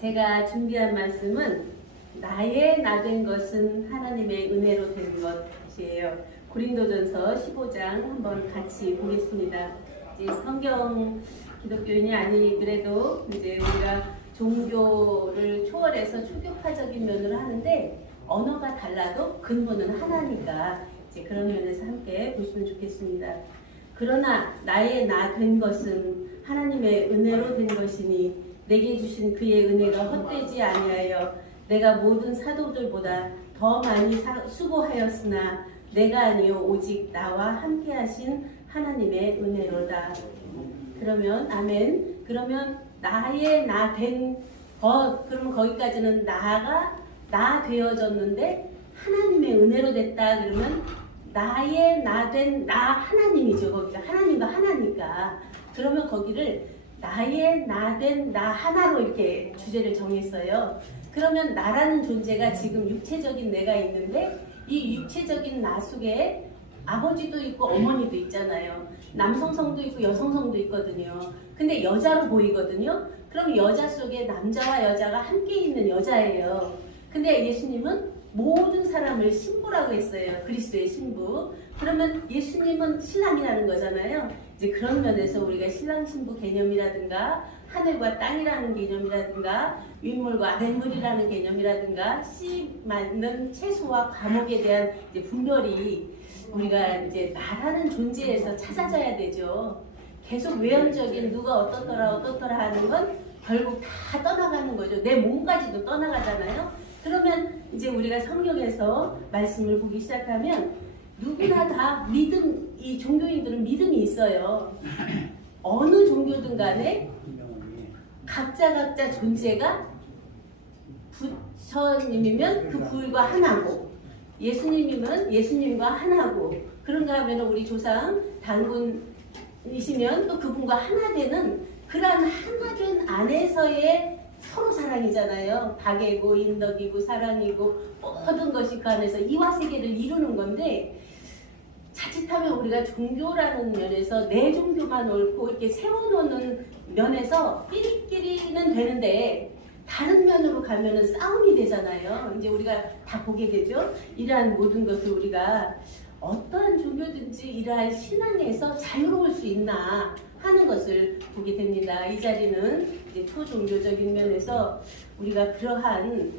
제가 준비한 말씀은 나의 나 된 것은 하나님의 은혜로 된 것이에요. 고린도전서 15장 한번 같이 보겠습니다. 이제 성경 기독교인이 아니더라도 이제 우리가 종교를 초월해서 초교파적인 면으로 하는데 언어가 달라도 근본은 하나니까 이제 그런 면에서 함께 보시면 좋겠습니다. 그러나 나의 나 된 것은 하나님의 은혜로 된 것이니 내게 주신 그의 은혜가 헛되지 아니하여 내가 모든 사도들보다 더 많이 수고하였으나 내가 아니요 오직 나와 함께 하신 하나님의 은혜로다. 그러면 아멘. 그러면 나의 나 된 것, 그러면 거기까지는 나가 나 되어졌는데 하나님의 은혜로 됐다. 그러면 나의 나 된 나 하나님이죠. 거기가 하나님과 하나니까. 그러면 거기를 나의 나 된 나 하나로 이렇게 주제를 정했어요. 그러면 나라는 존재가 지금 육체적인 내가 있는데 이 육체적인 나 속에 아버지도 있고 어머니도 있잖아요. 남성성도 있고 여성성도 있거든요. 근데 여자로 보이거든요. 그럼 여자 속에 남자와 여자가 함께 있는 여자예요. 근데 예수님은 모든 사람을 신부라고 했어요. 그리스도의 신부. 그러면 예수님은 신랑이라는 거잖아요. 이제 그런 면에서 우리가 신랑 신부 개념이라든가 하늘과 땅이라는 개념이라든가 윗물과 아랫물이라는 개념이라든가 씨 맞는 채소와 과목에 대한 이제 분별이 우리가 이제 나라는 존재에서 찾아져야 되죠. 계속 외형적인 누가 어떻더라 하는 건 결국 다 떠나가는 거죠. 내 몸까지도 떠나가잖아요. 그러면 이제 우리가 성경에서 말씀을 보기 시작하면 누구나 다 믿음, 이 종교인들은 믿음이 있어요. 어느 종교든 간에 각자 존재가 부처님이면 그 불과 하나고 예수님이면 예수님과 하나고 그런가 하면 우리 조상 단군이시면 또 그분과 하나 되는 그러한 하나 된 안에서의 서로 사랑이잖아요. 박애고 인덕이고 사랑이고 모든 것이 그 안에서 이화 세계를 이루는 건데 자칫하면 우리가 종교라는 면에서 내 종교만 옳고 이렇게 세워놓는 면에서 끼리끼리는 되는데 다른 면으로 가면은 싸움이 되잖아요. 이제 우리가 다 보게 되죠. 이러한 모든 것을 우리가 어떠한 종교든지 이러한 신앙에서 자유로울 수 있나 하는 것을 보게 됩니다. 이 자리는 이제 초종교적인 면에서 우리가 그러한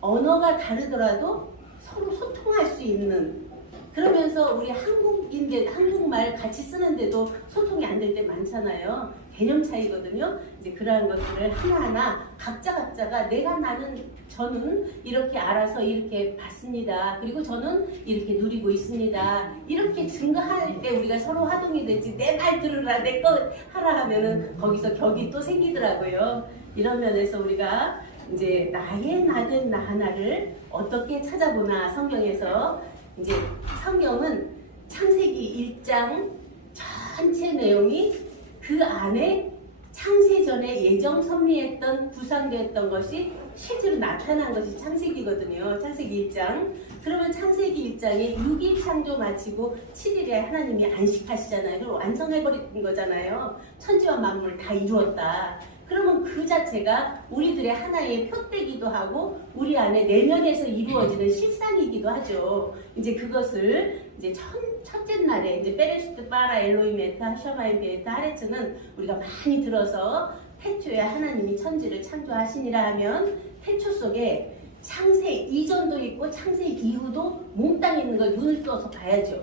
언어가 다르더라도 서로 소통할 수 있는 그러면서 우리 한국인들 한국말 같이 쓰는데도 소통이 안 될 때 많잖아요. 개념 차이거든요. 이제 그러한 것들을 하나하나 각자가 저는 이렇게 알아서 이렇게 봤습니다. 그리고 저는 이렇게 누리고 있습니다. 이렇게 증거할 때 우리가 서로 화동이 되지 내 말 들으라 내 거 하라 하면은 거기서 격이 또 생기더라고요. 이런 면에서 우리가 이제 나의 나 된 나 하나를 어떻게 찾아보나 성경에서 이제 성경은 창세기 1장 전체 내용이 그 안에 창세전에 예정 섭리했던 구상되었던 것이 실제로 나타난 것이 창세기거든요. 창세기 1장. 그러면 창세기 1장에 6일 창조 마치고 7일에 하나님이 안식하시잖아요. 그럼 완성해버린 거잖아요. 천지와 만물을 다 이루었다. 그러면 그 자체가 우리들의 하나의 표대기도 하고 우리 안에 내면에서 이루어지는 실상이기도 하죠. 이제 그것을 이제 첫째 날에 이제 베레시트 바라 엘로힘 에타 셔마임 베타 하레츠는 우리가 많이 들어서 태초에 하나님이 천지를 창조하시니라 하면 태초 속에 창세 이전도 있고 창세 이후도 몽땅 있는 걸 눈을 떠서 봐야죠.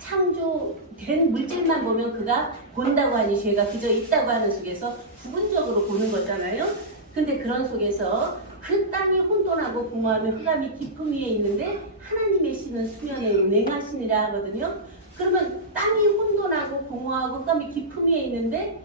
창조된 물질만 보면 그가 본다고 하니 죄가 그저 있다고 하는 속에서 부분적으로 보는 거잖아요. 근데 그런 속에서 그 땅이 혼돈하고 공허하며 흑암이 깊음 위에 있는데 하나님의 신은 수면에 운행하시니라 하거든요. 그러면 땅이 혼돈하고 공허하고 흑암이 깊음 위에 있는데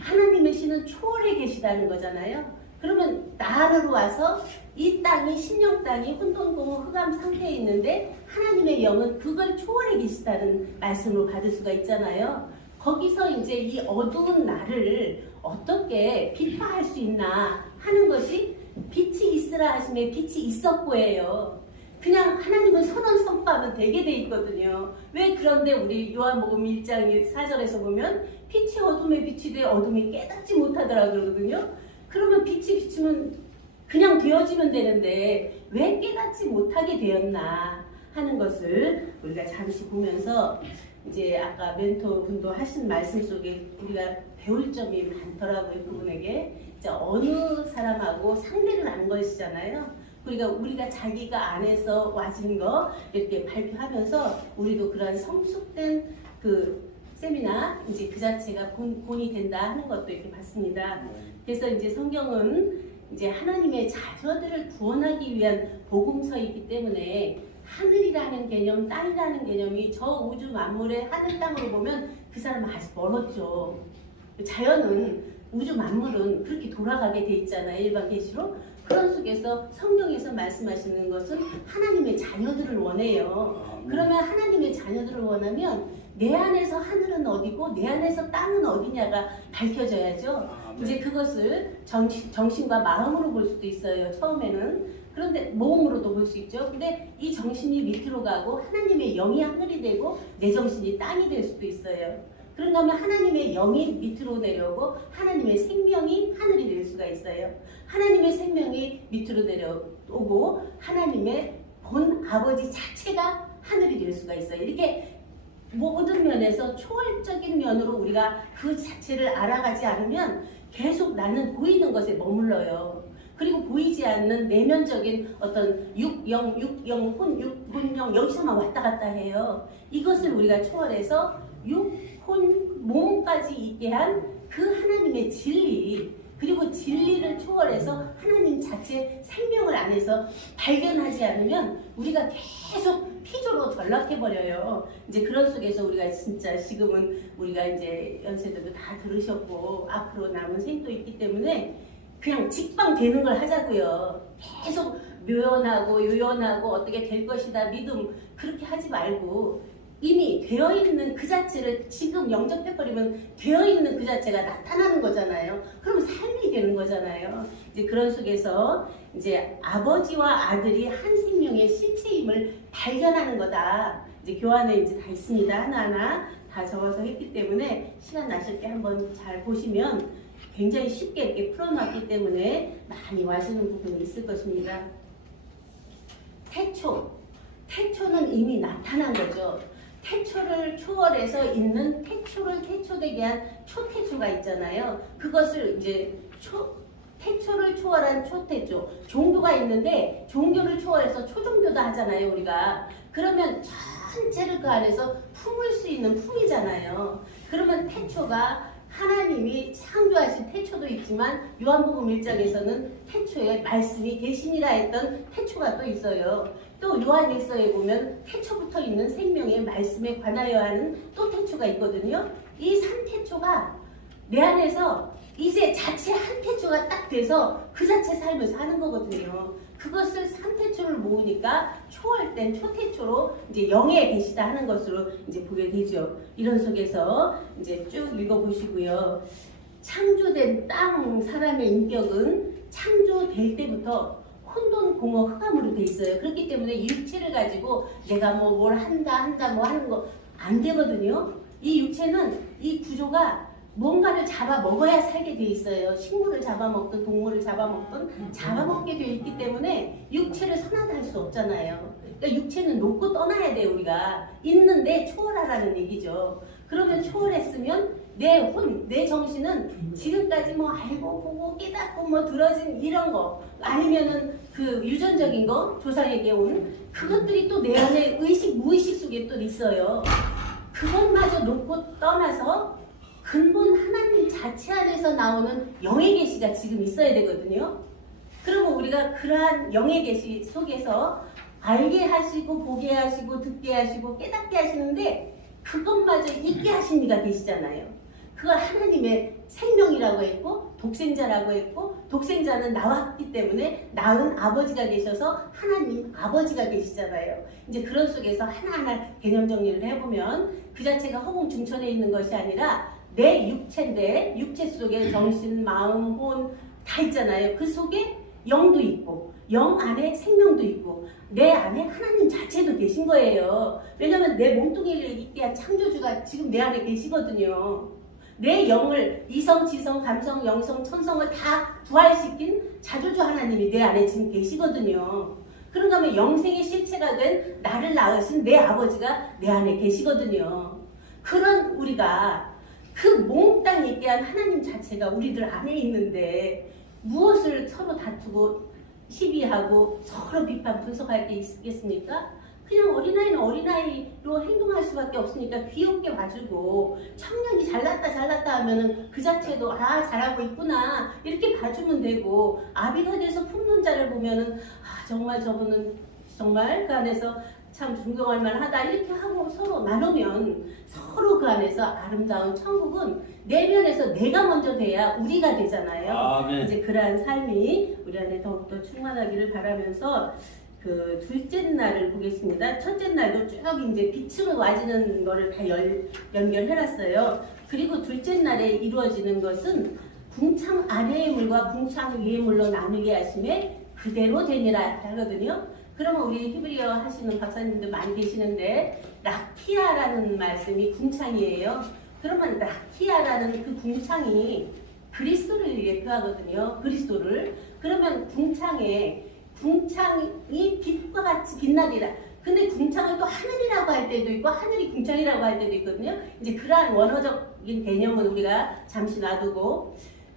하나님의 신은 초월해 계시다는 거잖아요. 그러면 나를 와서 이 땅이 신령 땅이 혼돈공허 흑암 상태에 있는데 하나님의 영은 그걸 초월해 계시다는 말씀으로 받을 수가 있잖아요. 거기서 이제 이 어두운 나를 어떻게 빛화할 수 있나 하는 것이 빛이 있으라 하심에 빛이 있었고예요. 그냥 하나님은 선언 선포하면 되게 돼 있거든요. 왜 그런데 우리 요한복음 1장 4절에서 보면 빛이 어둠에 빛이 돼 어둠이 깨닫지 못하더라 그러거든요. 그러면 빛이 비추면 그냥 되어지면 되는데 왜 깨닫지 못하게 되었나 하는 것을 우리가 잠시 보면서 이제 아까 멘토 분도 하신 말씀 속에 우리가 배울 점이 많더라고요. 그분에게 이제 어느 사람하고 상대를 한 것이잖아요. 그러니까 우리가 자기가 안에서 와진 거 이렇게 발표하면서 우리도 그런 성숙된 그 세미나 이제 그 자체가 본이 된다 하는 것도 이렇게 봤습니다. 그래서 이제 성경은 이제 하나님의 자녀들을 구원하기 위한 복음서이기 때문에 하늘이라는 개념, 땅이라는 개념이 저 우주 만물의 하늘 땅으로 보면 그 사람은 아직 멀었죠. 자연은 우주 만물은 그렇게 돌아가게 돼 있잖아요. 일반 계시로. 그런 속에서 성경에서 말씀하시는 것은 하나님의 자녀들을 원해요. 그러면 하나님의 자녀들을 원하면 내 안에서 하늘은 어디고 내 안에서 땅은 어디냐가 밝혀져야죠. 이제 그것을 정신과 마음으로 볼 수도 있어요. 처음에는. 그런데 몸으로도 볼 수 있죠. 근데 이 정신이 밑으로 가고 하나님의 영이 하늘이 되고 내 정신이 땅이 될 수도 있어요. 그런가 하면 하나님의 영이 밑으로 내려오고 하나님의 생명이 하늘이 될 수가 있어요. 하나님의 생명이 밑으로 내려오고 하나님의 본 아버지 자체가 하늘이 될 수가 있어요. 이렇게 모든 면에서 초월적인 면으로 우리가 그 자체를 알아가지 않으면 계속 나는 보이는 것에 머물러요. 그리고 보이지 않는 내면적인 어떤 육영, 혼영 여기서만 왔다 갔다 해요. 이것을 우리가 초월해서 육, 혼, 몸까지 있게 한 그 하나님의 진리, 그리고 진리를 초월해서 하나님 자체 생명을 안에서 발견하지 않으면 우리가 계속 피조로 전락해버려요. 이제 그런 속에서 우리가 진짜 지금은 우리가 이제 연세들도 다 들으셨고 앞으로 남은 생도 있기 때문에 그냥 직방되는 걸 하자고요. 계속 묘연하고 요연하고 어떻게 될 것이다 믿음 그렇게 하지 말고 이미 되어있는 그 자체를 지금 영접해버리면 되어있는 그 자체가 나타나는 거잖아요. 그럼 삶이 되는 거잖아요. 이제 그런 속에서 이제 아버지와 아들이 한 생명의 실체임을 발견하는 거다. 이제 교환에 이제 다 있습니다. 하나하나 다 적어서 했기 때문에 시간 나실 때 한번 잘 보시면 굉장히 쉽게 이렇게 풀어놨기 때문에 많이 와주는 부분이 있을 것입니다. 태초는 이미 나타난 거죠. 태초를 초월해서 있는 태초를 태초되게 한 초태초가 있잖아요. 그것을 이제 태초를 초월한 초태초. 종교가 있는데 종교를 초월해서 초종교도 하잖아요, 우리가. 그러면 전체를 그 안에서 품을 수 있는 품이잖아요. 그러면 태초가 하나님이 창조하신 태초도 있지만 요한복음 1장에서는 태초에 말씀이 계시니라 했던 태초가 또 있어요. 또 요한일서에 보면 태초부터 있는 생명의 말씀에 관하여 하는 또 태초가 있거든요. 이 3태초가 내 안에서 이제 자체 한 태초가 딱 돼서 그 자체 삶을 사는 거거든요. 그것을 3태초를 모으니까 초월된 초태초로 이제 영에 계시다 하는 것으로 이제 보게 되죠. 이런 속에서 이제 쭉 읽어보시고요. 창조된 땅 사람의 인격은 창조될 때부터 혼돈 공허 흑암으로 돼 있어요. 그렇기 때문에 육체를 가지고 내가 뭘 한다 뭐 하는 거 안 되거든요. 이 육체는 이 구조가 뭔가를 잡아먹어야 살게 돼 있어요. 식물을 잡아먹든 동물을 잡아먹든 잡아먹게 돼 있기 때문에 육체를 선하다 할 수 없잖아요. 그러니까 육체는 놓고 떠나야 돼요. 우리가 있는데 초월하라는 얘기죠. 그러면 초월했으면 내 정신은 지금까지 뭐 알고 보고 깨닫고 뭐 들어진 이런 거 아니면은 그 유전적인 거 조상에게 온 그것들이 또 내 안에 의식 무의식 속에 또 있어요. 그것마저 놓고 떠나서 근본 하나님 자체 안에서 나오는 영의 계시가 지금 있어야 되거든요. 그러면 우리가 그러한 영의 계시 속에서 알게 하시고 보게 하시고 듣게 하시고 깨닫게 하시는데 그것마저 있게 하신 이가 계시잖아요. 그걸 하나님의 생명이라고 했고 독생자라고 했고 독생자는 나왔기 때문에 낳은 아버지가 계셔서 하나님 아버지가 계시잖아요. 이제 그런 속에서 하나하나 개념 정리를 해보면 그 자체가 허공중천에 있는 것이 아니라 내 육체인데 육체 속에 정신, 마음, 혼 다 있잖아요. 그 속에 영도 있고 영 안에 생명도 있고 내 안에 하나님 자체도 계신 거예요. 왜냐하면 내 몸뚱이를 있게 한 창조주가 지금 내 안에 계시거든요. 내 영을 이성, 지성, 감성, 영성, 천성을 다 부활시킨 자조주 하나님이 내 안에 지금 계시거든요. 그런가 하면 영생의 실체가 된 나를 낳으신 내 아버지가 내 안에 계시거든요. 그런 우리가 그 몽땅 있게 한 하나님 자체가 우리들 안에 있는데 무엇을 서로 다투고 시비하고 서로 비판 분석할 게 있겠습니까? 그냥 어린아이는 어린아이로 행동할 수밖에 없으니까 귀엽게 봐주고, 청년이 잘났다 하면은 그 자체도 아 잘하고 있구나 이렇게 봐주면 되고, 아비가 돼서 품는 자를 보면은 아 정말 저분은 정말 그 안에서 참 존경할 만하다 이렇게 하고 서로 나누면 서로 그 안에서 아름다운 천국은 내면에서 내가 먼저 돼야 우리가 되잖아요. 아멘. 이제 그러한 삶이 우리 안에 더욱더 충만하기를 바라면서 그 둘째 날을 보겠습니다. 첫째 날도 쭉 이제 빛으로 와지는 거를 다 연결해놨어요. 그리고 둘째 날에 이루어지는 것은 궁창 아래의 물과 궁창 위의 물로 나누게 하심에 그대로 되니라 하거든요. 그러면 우리 히브리어 하시는 박사님들 많이 계시는데 라키아라는 말씀이 궁창이에요. 그러면 라키아라는 그 궁창이 그리스도를 예표하거든요. 그리스도를. 그러면 궁창이 빛과 같이 빛나리라. 근데 궁창을 또 하늘이라고 할 때도 있고 하늘이 궁창이라고 할 때도 있거든요. 이제 그러한 원어적인 개념은 우리가 잠시 놔두고,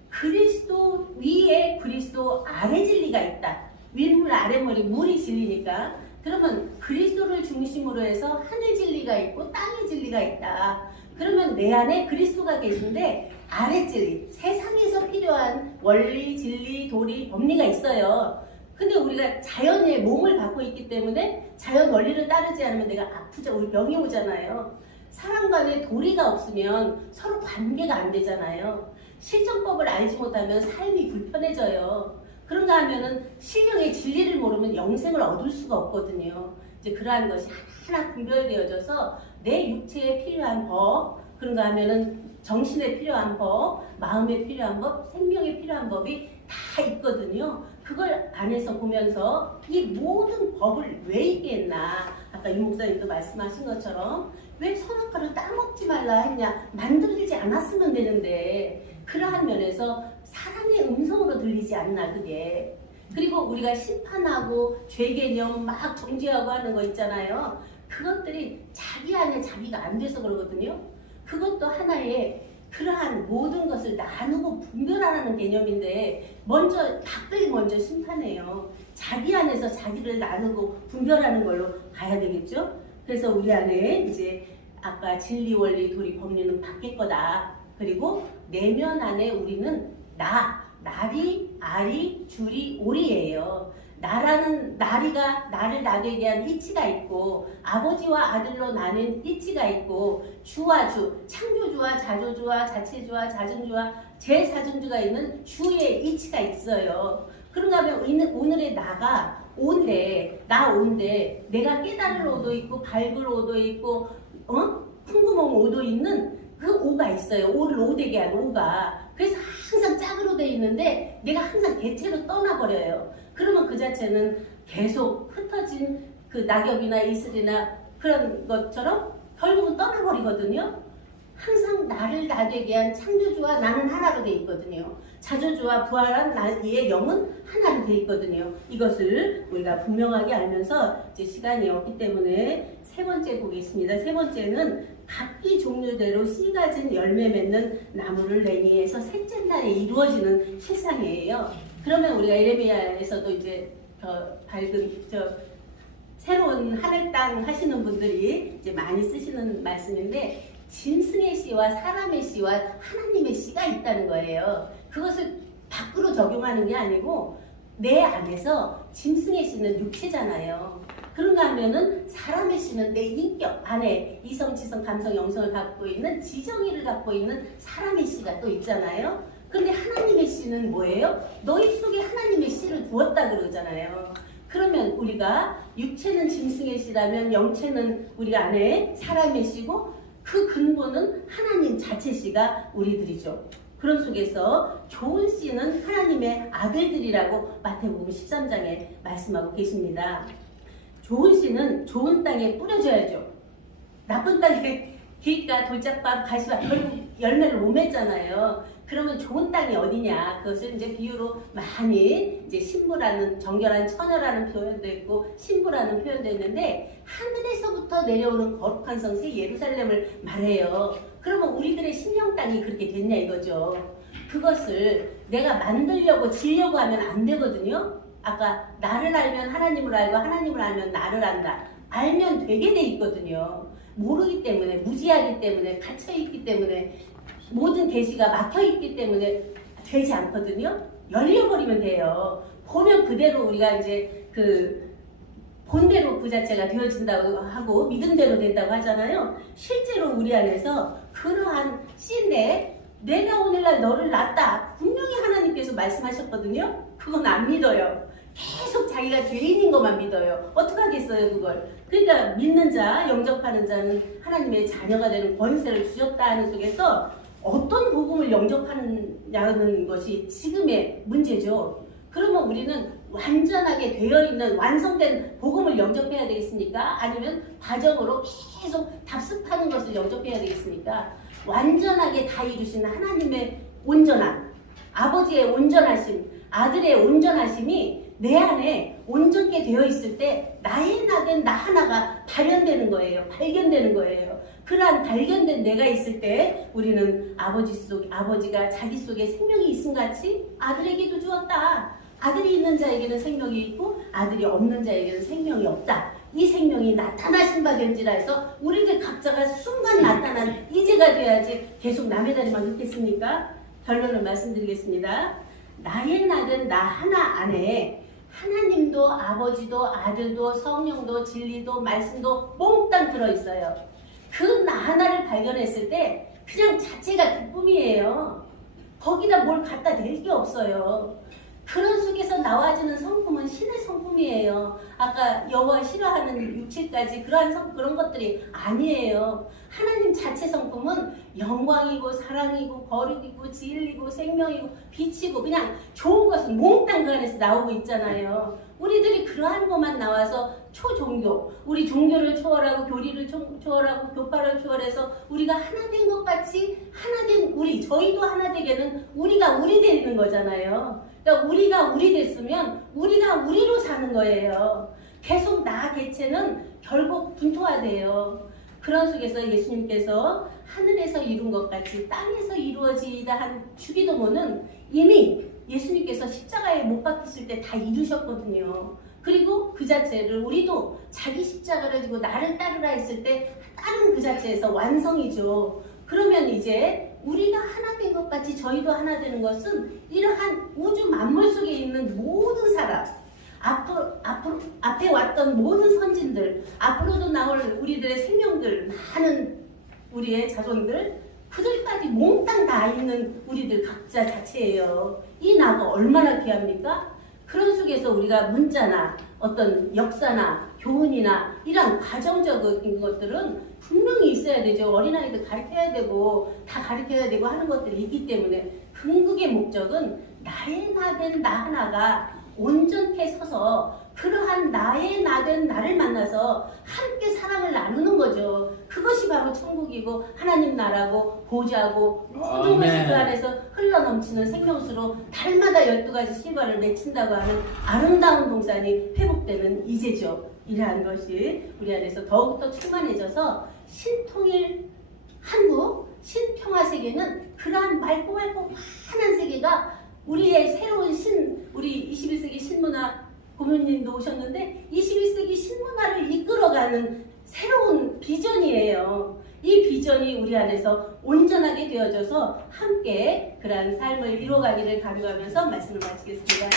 그리스도 위에 그리스도 아래 진리가 있다. 윗물 아래물이 물이 진리니까, 그러면 그리스도를 중심으로 해서 하늘 진리가 있고 땅의 진리가 있다. 그러면 내 안에 그리스도가 계신데 아래 진리, 세상에서 필요한 원리, 진리, 도리, 법리가 있어요. 근데 우리가 자연의 몸을 갖고 있기 때문에 자연 원리를 따르지 않으면 내가 아프죠. 우리 병이 오잖아요. 사람 간에 도리가 없으면 서로 관계가 안 되잖아요. 실정법을 알지 못하면 삶이 불편해져요. 그런가 하면은 신령의 진리를 모르면 영생을 얻을 수가 없거든요. 이제 그러한 것이 하나하나 분별되어져서 내 육체에 필요한 법, 그런가 하면은 정신에 필요한 법, 마음에 필요한 법, 생명에 필요한 법이 다 있거든요. 그걸 안에서 보면서 이 모든 법을 왜 있겠나. 아까 유 목사님도 말씀하신 것처럼 왜 선악과를 따먹지 말라 했냐. 만들지 않았으면 되는데, 그러한 면에서 사랑의 음성으로 들리지 않나 그게. 그리고 우리가 심판하고 죄 개념 막 정죄하고 하는 거 있잖아요. 그것들이 자기 안에 자기가 안 돼서 그러거든요. 그것도 하나의 그러한 모든 것을 나누고 분별하라는 개념인데, 밖을 먼저 심판해요. 자기 안에서 자기를 나누고 분별하는 걸로 가야 되겠죠. 그래서 우리 안에 이제 아까 진리, 원리, 도리, 법리는 밖의 거다. 그리고 내면 안에 우리는 나리, 아리, 주리, 오리예요. 나리가 나를 나게 대한 이치가 있고, 아버지와 아들로 나는 이치가 있고, 주와 주, 창조주와 자조주와 자체주와 자존주와 제사존주가 있는 주의 이치가 있어요. 그런가 하면 오늘의 나가 온데, 내가 깨달을 오도 있고, 밝을 오도 있고, 풍구멍 오도 있는 그 오가 있어요. 오를 오되게 한 오가. 그래서 항상 짝으로 돼 있는데 내가 항상 대체로 떠나버려요. 그러면 그 자체는 계속 흩어진 그 낙엽이나 이슬이나 그런 것처럼 결국은 떠나버리거든요. 항상 나를 나되게 한 창조주와 나는 하나로 돼 있거든요. 자조주와 부활한 나의 영은 하나로 돼 있거든요. 이것을 우리가 분명하게 알면서 이제 시간이 없기 때문에 세 번째 보겠습니다. 세 번째는 각기 종류대로 씨 가진 열매 맺는 나무를 내니에서 셋째 날에 이루어지는 실상이에요. 그러면 우리가 예레미야에서도 이제 밝은 새로운 하늘 땅 하시는 분들이 이제 많이 쓰시는 말씀인데, 짐승의 씨와 사람의 씨와 하나님의 씨가 있다는 거예요. 그것을 밖으로 적용하는 게 아니고 내 안에서 짐승의 씨는 육체잖아요. 그런가 하면은 사람의 씨는 내 인격 안에 이성, 지성, 감성, 영성을 갖고 있는 지정의를 갖고 있는 사람의 씨가 또 있잖아요. 근데 하나님의 씨는 뭐예요? 너희 속에 하나님의 씨를 두었다 그러잖아요. 그러면 우리가 육체는 짐승의 씨라면 영체는 우리 안에 사람의 씨고, 그 근본은 하나님 자체 씨가 우리들이죠. 그런 속에서 좋은 씨는 하나님의 아들들이라고 마태복음 13장에 말씀하고 계십니다. 좋은 씨는 좋은 땅에 뿌려져야죠. 나쁜 땅에 길가 돌짝밭 가시밭 결국 열매를 못 맺잖아요. 그러면 좋은 땅이 어디냐? 그것을 이제 비유로 많이 이제 신부라는 정결한 처녀라는 표현도 있고 신부라는 표현도 있는데 하늘에서부터 내려오는 거룩한 성시 예루살렘을 말해요. 그러면 우리들의 신령 땅이 그렇게 됐냐 이거죠. 그것을 내가 만들려고 지려고 하면 안 되거든요. 아까 나를 알면 하나님을 알고 하나님을 알면 나를 안다. 알면 되게 돼 있거든요. 모르기 때문에 무지하기 때문에 갇혀있기 때문에 모든 계시가 막혀있기 때문에 되지 않거든요. 열려버리면 돼요. 보면 그대로 우리가 이제 그 본대로 그 자체가 되어진다고 하고 믿음대로 된다고 하잖아요. 실제로 우리 안에서 그러한 씨인데 내가 오늘날 너를 낳았다. 분명히 하나님께서 말씀하셨거든요. 그건 안 믿어요. 계속 자기가 죄인인 것만 믿어요. 어떡하겠어요 그걸. 그러니까 믿는 자, 영접하는 자는 하나님의 자녀가 되는 권세를 주셨다 하는 속에서 어떤 복음을 영접하느냐는 것이 지금의 문제죠. 그러면 우리는 완전하게 되어있는 완성된 복음을 영접해야 되겠습니까? 아니면 과정으로 계속 답습하는 것을 영접해야 되겠습니까? 완전하게 다 이루신 하나님의 온전함, 아버지의 온전하심, 아들의 온전하심이 내 안에 온전케 되어 있을 때 나의 나된 나 하나가 발현되는 거예요. 발견되는 거예요. 그러한 발견된 내가 있을 때 우리는 아버지가 자기 속에 생명이 있음 같이 아들에게도 주었다. 아들이 있는 자에게는 생명이 있고 아들이 없는 자에게는 생명이 없다. 이 생명이 나타나신 바 된지라 해서 우리들 각자가 순간 나타난 이제가 돼야지 계속 남의 다리만 긋겠습니까? 결론을 말씀드리겠습니다. 나의 나된 나 하나 안에 하나님도 아버지도 아들도 성령도 진리도 말씀도 몽땅 들어있어요. 그 나 하나를 발견했을 때 그냥 자체가 기쁨이에요. 거기다 뭘 갖다 댈 게 없어요. 그런 속에서 나와지는 성품은 신의 성품이에요. 아까 여호와 싫어하는 육체까지 그런 것들이 아니에요. 하나님 자체 성품은 영광이고 사랑이고 거룩이고 진리고 생명이고 빛이고 그냥 좋은 것은 몽땅 그 안에서 나오고 있잖아요. 우리들이 그러한 것만 나와서 초종교, 우리 종교를 초월하고 교리를 초월하고 교파를 초월해서 우리가 하나 된 것 같이 하나 된 우리, 저희도 하나 되게는 우리가 우리 되는 거잖아요. 그러니까 우리가 우리 됐으면 우리가 우리로 사는 거예요. 계속 나 개체는 결국 분토화돼요. 그런 속에서 예수님께서 하늘에서 이룬 것 같이 땅에서 이루어지다 한 주기도문은 이미 예수님께서 십자가에 못 박히실 때 다 이루셨거든요. 그리고 그 자체를 우리도 자기 십자가를 지고 나를 따르라 했을 때 따른 그 자체에서 완성이죠. 그러면 이제 우리가 하나 된 것 같이 저희도 하나 되는 것은 이러한 우주 만물 속에 있는 모든 사람, 앞에 왔던 모든 선진들, 앞으로도 나올 우리들의 생명들, 많은 우리의 자손들, 그들까지 몽땅 다 있는 우리들 각자 자체예요. 이 나가 얼마나 귀합니까? 그런 속에서 우리가 문자나 어떤 역사나 교훈이나 이런 과정적인 것들은 분명히 있어야 되죠. 어린아이들 가르쳐야 되고 다 가르쳐야 되고 하는 것들이 있기 때문에 궁극의 목적은 나의 나된 나 하나가 온전케 서서 그러한 나의 나된 나를 만나서 함께 사랑을 나누는 거죠. 그것이 바로 천국이고 하나님 나라고 보좌고 모든 것이 그 안에서 흘러넘치는 생명수로 달마다 12가지 실과를 맺힌다고 하는 아름다운 동산이 회복되는 이제죠. 이러한 것이 우리 안에서 더욱더 충만해져서 신통일 한국 신평화세계는 그러한 맑고 환한 세계가 우리의 새로운 우리 21세기 신문화 고모님도 오셨는데 21세기 신문화를 이끌어가는 새로운 비전이에요. 이 비전이 우리 안에서 온전하게 되어져서 함께 그러한 삶을 이루어가기를 간구하면서 말씀을 마치겠습니다.